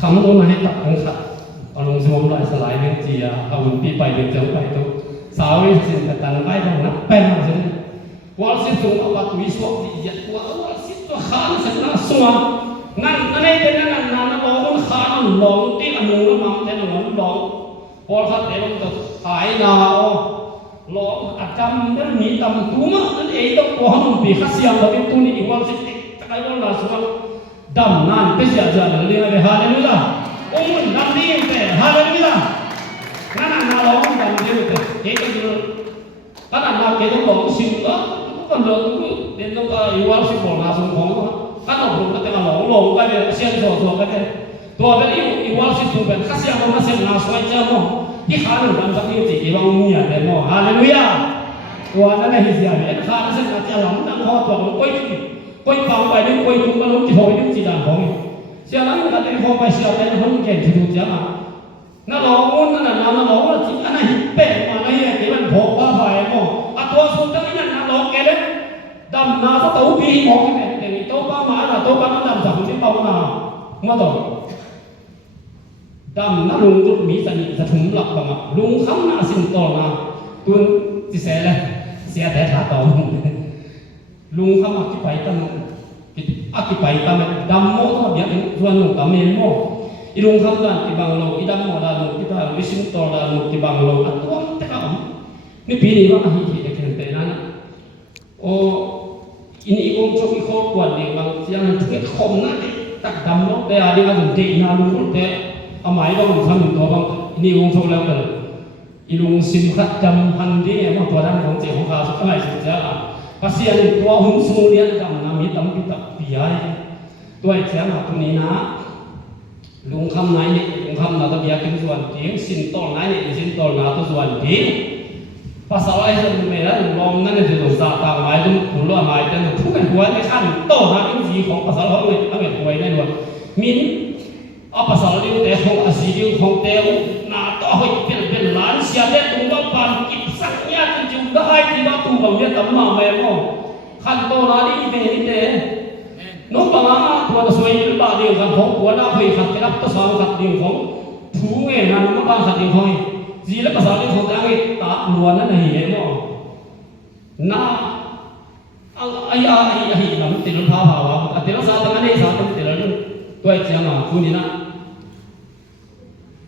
คำนู้นให้ตัดของขัดเอาลงสมมลอยสลายเรื่องจีเอาหุ่นปีไปเดือดเจ้าไปตัวสาววิสินแต่ตันไปตรงนั้นแป้งมาสิวอลสิสูงเอาวัตถุวิศวกดีจัดตัววอลสิตัวขานสักนาสัวนั่นนี่เป็นนั่นนั่นร้องขานร้องที่อนุรักษ์มันจะหนุนร้องพอขัดเดี๋ยวมันจะหายนาวร้องอาจารย์นั่นมีตำตัวมั้งนั่นเองต้องกลัวมันปีขัดเสียงเราเป็นตัวนี้อีกวอลสิติตะไคร้วอลลาสัวดำนั่นเป็นเสียจานเรื่องอะไรฮาเลลูยาโอ้ยดำนี่เป็นฮาเลลูยานั่นน่ะร้องดำนี่เป็นเฮ้ยก็คือขนาดเราเกี่ยวกับสิ่งก็เรื่องเรื่องต้องอยู่ว่าสิ่งของเราสิ่งของถ้าเราลงก็จะมาหลงไปเลยเสียงโซ่ไปเลยตัวเป็นอยู่ว่าสิ่งของเป็นข้าเสียงของข้าเสียงเราสวยเจ้ามั้งที่ขาหนึ่งดำสักนิดจีบางมีอะไรมั้งฮาเลลูยาตัวนั้นไม่เห็นเสียเลยขาเสียงเราจะหลงนั่งห่อตัวมันก้อยฟังไปนี่ก้อยทุ่งก็ล้มจีบไปนี่จีดังของเสียนั้นก็จะห้องไปเสียไปห้องเก่งที่ดูเจ้านั่นร้องนั่นน่ะนั่นร้องว่าจีอันไหนเป็ดมาไอ้เนี่ยที่มันโผล่มาไปมั้งตัวสุดท้ายนั่นน่ะร้องแกเลยดำนาตัวปีมองที่ไหนตัวป้าหมาตัวป้ามันดำสักที่เปล่านามาต่อดำนาลุงตุมีสนิทสะถุงหลักบังลุงข้างหน้าสิงโตนาตัวที่เสียเลยเสียแต่ขาต่อลุงข้างมาที่ไปตั้งที่ไปตั้งดำโม่ตัวเดียวส่วนลุงตั้งเมนโม่อีลุงข้างนั้นที่บางโลอีดำโม่ดาลุงที่บางวิสิงโตดาลุงที่บางโลอันตัวแต่ก็นี่ปีนี้ว่าที่ที่จะเกิดเป็นนั้นโอ้อินอีกองค์ชกอีกคนกว่าดีบางเสียงถึงคมนะตักดำลงแต่อันนี้ก็ถึงที่นาลุงแต่เอาหมายต้องทำตัวบางอินอีองค์ชกแล้วกันอีลุงสิมขัดจำพันดีว่าตัวนั้นของเจ้าของข้าสุดท้ายสุดท้ายภาษีอันตัวหุ่นสูงเรียนดำน้ำมีตั้มพิทักษ์ปีใหญ่ตัวเสียงตัวนี้นะลุงคำไหนนี่ลุงคำนาตะเบียเป็นส่วนที่สินต้นไหนนี่สินต้นนาตัวส่วนที่ภาษาอะไรจะไม่ได้ลองนั่นคือภาษาต่างหมายถึงผู้รู้หมายถึงผู้เป็นหัวในขั้นโตหาอินทรีย์ของภาษาเราเลยเอาเป็นหัวในหัวมินเอาภาษาเราแต่ของอาศัยของเตวนาต่อให้เป็นล้านเสียเด็ดตัวว่าปานกิบสักยาจริงๆได้ที่ว่าตัวบางเนี่ยตั้มมาแม่ก็ขั้นโตนาดีนี่เด้น้องบางอ่ะตัวสวยหรือเปล่าเดียวกันของหัวหน้าผู้ขัดที่รับตัวสองขัดเดียวของผู้เงี้ยนั่นก็บางขัดเดียวของจีและภาษาเรื่องของต่างตาล้วนนั่นเองเนาะน่าไอ้หลังติดรถพาพาวะติดรถสาธารณะนี่สาธารณะติดรถตัวเจ้ามาคุณนี่นะ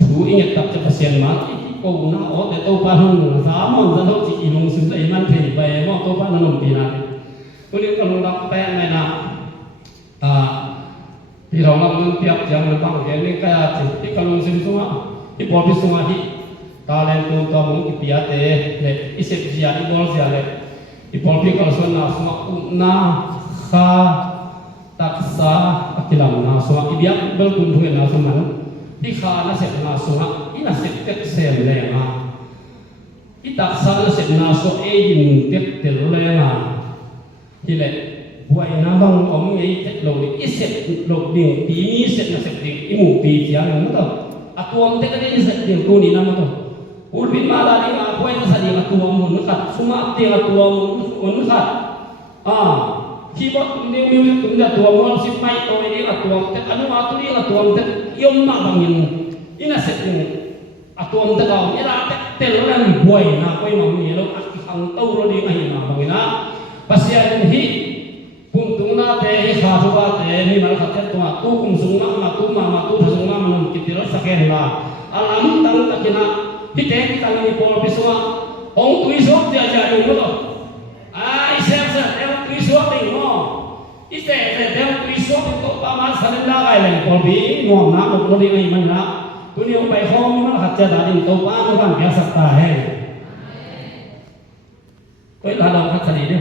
ผู้อิงตับจะเปอร์เซ็นต์มาโอ้น่าอ๋อแต่ตัวป้าหุ่นสามมันจะต้องจีลงสุดเลยมันเพลไปมั่งตัวป้านั่นลงปีนั้นคุณนี่ก็ลงรับแป้งไม่นะที่เราลงเปียกจังบางแห่งนี่ก็ที่ก็ลงสิบตัวที่พอพิสูจน์ที่talento to mung ipiate le isep jia igol jia le ipolpi kalson na suma na kha taksa akilam na suma ibiak bel kun hu na suma ti kha na sep na suma ina sep tek sem le ma i taksa na sep na so e yin tek tel le ma ti le buai na bang om ngei tek lo ni isep lo ding ti ni sep na sep ding imu pi jia na to atuam tek ni sep ding ku ni na ma to Ulbin malali nga po ay sa di katuwa mo nakat sumati katuwa mo nakat kibot ni music tunda tuwa mo si mai to ni katuwa tet anu atu ni katuwa tet yom na bangin ina set ni atuwa tet daw ira tet tel ran boy na ko no ni lo ak ang taw ro di ai na bangina pasya hi puntung na te kha suwa te ni mal khat to tu kum sung ma tu sung ma man kitira saken la alam tang takinaที่เด็กที่ตั้งมีโปรพิสวะองค์ตุยสวะจะจะดูมั้งไอ้เสียเสียเดี๋ยวตุยสวะติงมั้งอีเสียเดี๋ยวตุยสวะติงตัวประมาณสันนิษฐานอะไรโปรบีงอมน้ำตัวนี้ไงมันนะตัวนี้ไปห้องมันขัดจะด่าดิตัวบ้านตัวบ้านเพียงสักตาให้ก็ลาเราพัฒนาเนี่ย